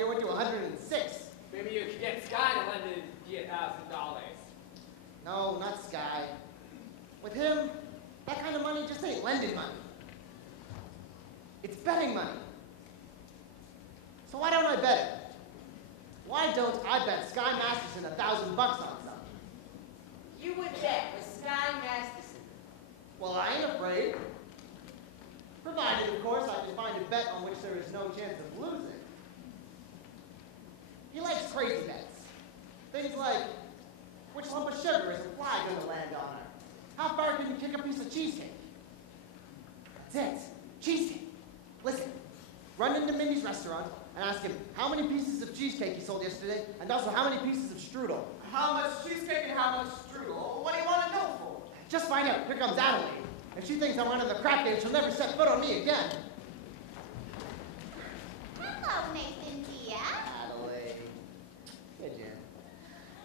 year went to 106. Maybe you could get Sky to lend you $1,000. No, not Sky. With him, that kind of money just ain't lending money. It's betting money. So why don't I bet it? Why don't I bet Sky Masterson $1,000 on something? You would bet with Sky Masterson. Well, I ain't afraid. Provided, of course, I can find a bet on which there is no chance of losing. He likes crazy bets. Things like, which lump of sugar is a fly going to land on her? How far can you kick a piece of cheesecake? That's it. Cheesecake. Listen, run into Mindy's restaurant and ask him how many pieces of cheesecake he sold yesterday, and also how many pieces of strudel. How much cheesecake and how much strudel? What do you want to know for? Just find out. Here comes Adelaide. If she thinks I'm running the crap game, she'll never set foot on me again. Hello, Nathan dear. Adelaide. Hey, Jan.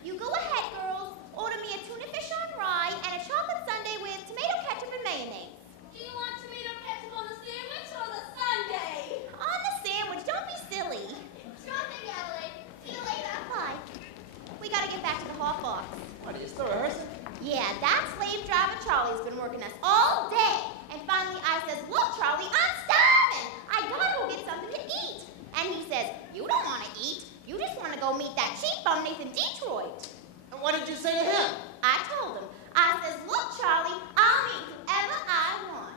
You go ahead, girls. Order me a tuna fish on rye and a chocolate sundae with tomato ketchup and mayonnaise. Do you want tomato ketchup on the sandwich or the sundae? On the sandwich. Don't be silly. Sure thing, Adelaide. See you later. Bye. We gotta get back to the hot box. What, are you still rehearsing? Yeah, that slave driver Charlie's been working us all day. And finally I says, look, Charlie, I'm starving. I gotta go get something to eat. And he says, you don't want to eat. You just want to go meet that cheap bum Nathan Detroit. And what did you say to him? I told him. I says, look, Charlie, I'll eat whoever I want.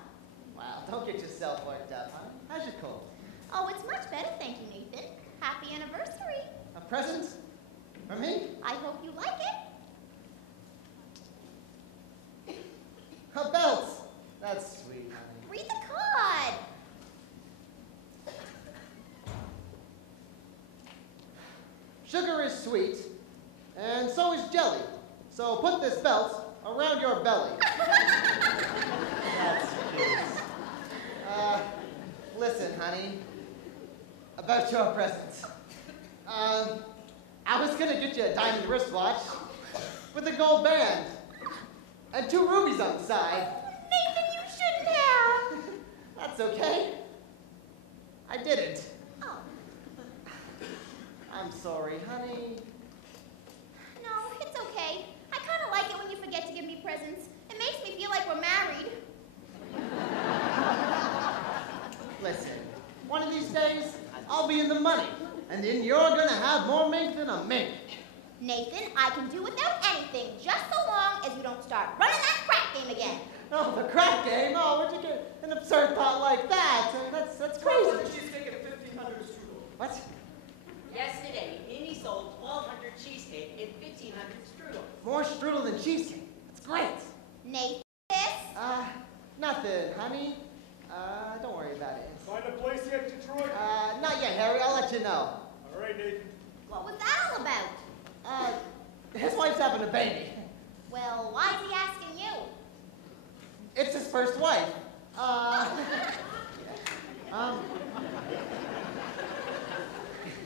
Well, don't get yourself worked up, huh? How's your cold? Oh, it's much better, thank you, Nathan. Happy anniversary. A present? For me? I hope you like it. A belt! That's sweet, honey. Read the card. Sugar is sweet, and so is jelly. So put this belt around your belly. That's cute. Listen, honey, about your presents. I was gonna get you a diamond wristwatch with a gold band and 2 rubies on the side. Nathan, you shouldn't have. That's okay. I didn't. Oh, I'm sorry, honey. no, it's okay. I kind of like it when you forget to give me presents. It makes me feel like we're married. Listen, one of these days, I'll be in the money, and then you're gonna have more mink than a mink. Nathan, I can do without anything, just so long as you don't start running that crap game again. Oh, the crack game? Oh, where'd you get an absurd thought like that? That's crazy. What if she's taking a 1,500 strudel? What? Yesterday, Minnie sold 1,200 cheesecake and 1,500 strudel. More strudel than cheesecake. That's great. Nathan, Nothing, honey. Don't worry about it. Find a place yet, Detroit? Not yet, Harry. I'll let you know. All right, Nathan. what was that all about? His wife's having a baby. Well, why is he asking you? It's his first wife.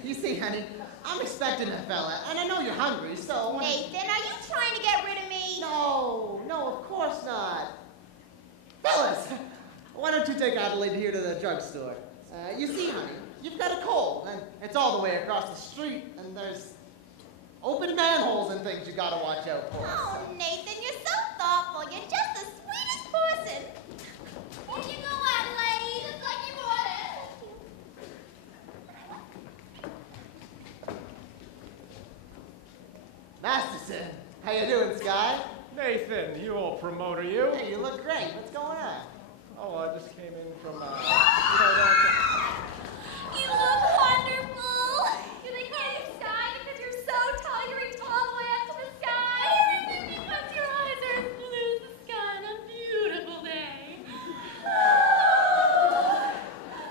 You see, honey, I'm expecting a fella, and I know you're hungry, so... Nathan, are you trying to get rid of me? No, of course not. Fellas, why don't you take Adelaide here to the drugstore? You see, honey, you've got a cold, and it's all the way across the street, and there's open manholes and things you gotta watch out for. Oh, Nathan, you're so thoughtful. You're just the sweetest person. Here you go, Adelaide. Just like you wanted. Masterson, how you doing, Sky? Nathan, you old promoter, you. Hey, you look great. What's going on? Oh, I just came in from, You look wonderful. You're the king of sky because you're so tall. You're reaching all the way up to the sky. And because your eyes are as blue as the sky on a beautiful day.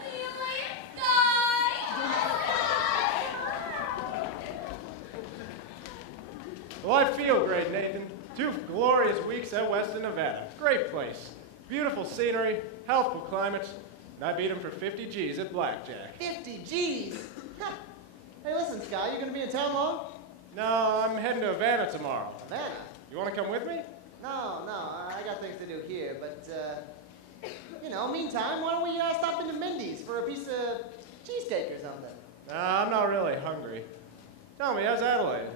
See you later, sky. Well, I feel great, Nathan. 2 glorious weeks at Western Nevada. Great place. Beautiful scenery, healthful climate. And I beat him for 50 G's at blackjack. 50 G's? Hey, listen, Sky, you gonna be in town long? No, I'm heading to Havana tomorrow. Havana? You want to come with me? No, I got things to do here, but, meantime, why don't we stop into Mindy's for a piece of cheesecake or something? I'm not really hungry. Tell me, how's Adelaide?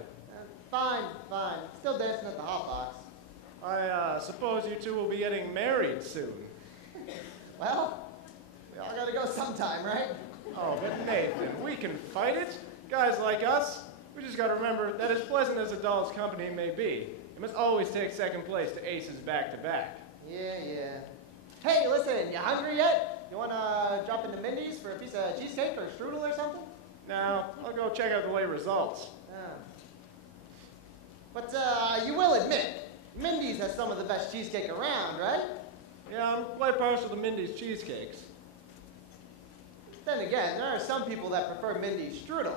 Fine. Still dancing at the hot box. I suppose you two will be getting married soon. Well, we all gotta go sometime, right? Oh, but Nathan, we can fight it. Guys like us, we just gotta remember that as pleasant as a doll's company may be, it must always take second place to aces back-to-back. Yeah. Hey, listen, you hungry yet? You wanna drop into Mindy's for a piece of cheesecake or a strudel or something? Now, I'll go check out the late results. But you will admit, Mindy's has some of the best cheesecake around, right? Yeah, I'm quite partial to Mindy's cheesecakes. Then again, there are some people that prefer Mindy's strudel.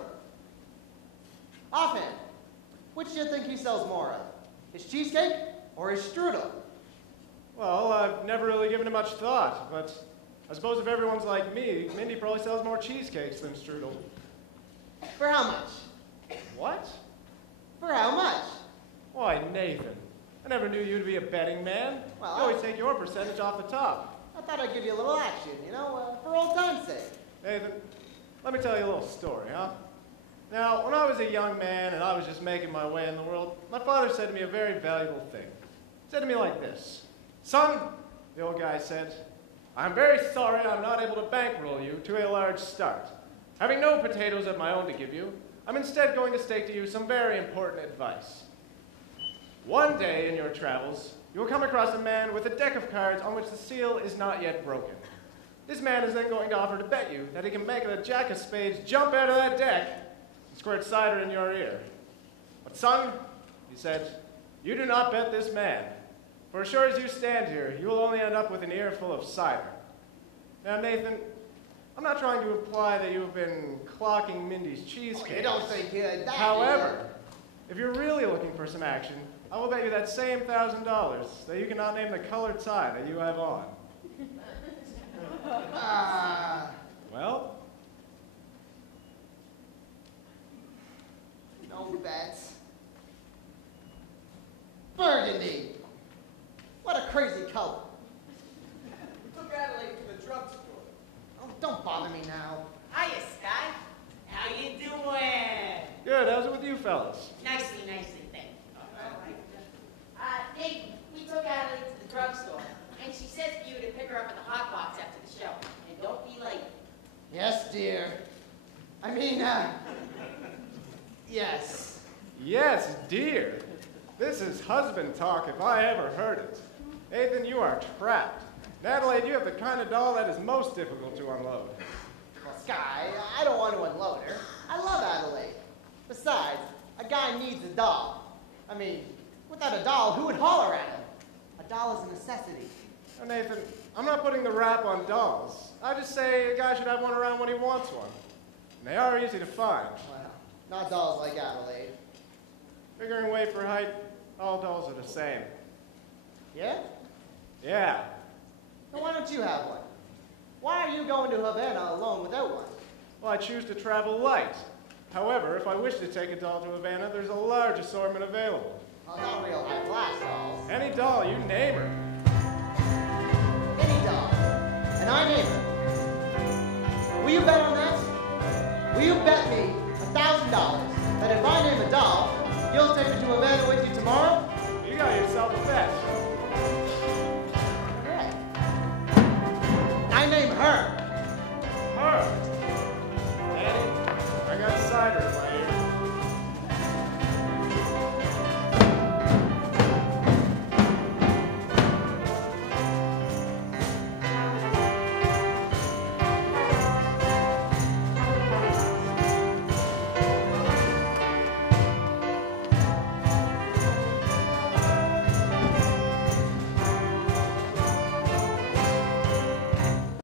Offhand, which do you think he sells more of? His cheesecake or his strudel? Well, I've never really given it much thought, but I suppose if everyone's like me, Mindy probably sells more cheesecakes than strudel. For how much? What? For how much? Why, Nathan, I never knew you to be a betting man. Well, You always take your percentage off the top. I thought I'd give you a little action, for old time's sake. Nathan, let me tell you a little story, huh? Now, when I was a young man and I was just making my way in the world, my father said to me a very valuable thing. He said to me like this, "Son," the old guy said, "I'm very sorry I'm not able to bankroll you to a large start. Having no potatoes of my own to give you, I'm instead going to state to you some very important advice. One day in your travels, you will come across a man with a deck of cards on which the seal is not yet broken. This man is then going to offer to bet you that he can make the jack of spades jump out of that deck and squirt cider in your ear. But son," he said, "you do not bet this man. For as sure as you stand here, you will only end up with an ear full of cider." Now, Nathan, I'm not trying to imply that you have been clocking Mindy's cheesecake. You don't think that? However, if you're really looking for some action, I will bet you that same $1,000 that you cannot name the colored tie that you have on. Well? No bets. Burgundy. What a crazy color. We took Adelaide to the drugstore. Oh, don't bother me now. Hiya, Sky. How you doing? Good, how's it with you fellas? Nicely, thank you. Nathan, we took Adelaide to the drugstore, and she says for you to pick her up at the hot box after the show. And don't be late. Yes, dear. Yes. Yes, dear. This is husband talk if I ever heard it. Nathan, you are trapped. And Adelaide, you have the kind of doll that is most difficult to unload. Well, Sky, I don't want to unload her. I love Adelaide. Besides, a guy needs a doll. Without a doll, who would holler at him? A doll is a necessity. Now, Nathan, I'm not putting the rap on dolls. I just say a guy should have one around when he wants one. And they are easy to find. Well, not dolls like Adelaide. Figuring weight for height, all dolls are the same. Yeah? Yeah. Then why don't you have one? Why are you going to Havana alone without one? Well, I choose to travel light. However, if I wish to take a doll to Havana, there's a large assortment available. Oh, not real high-class dolls. Any doll, you name her. Any doll. And I name her. Will you bet on that? Will you bet me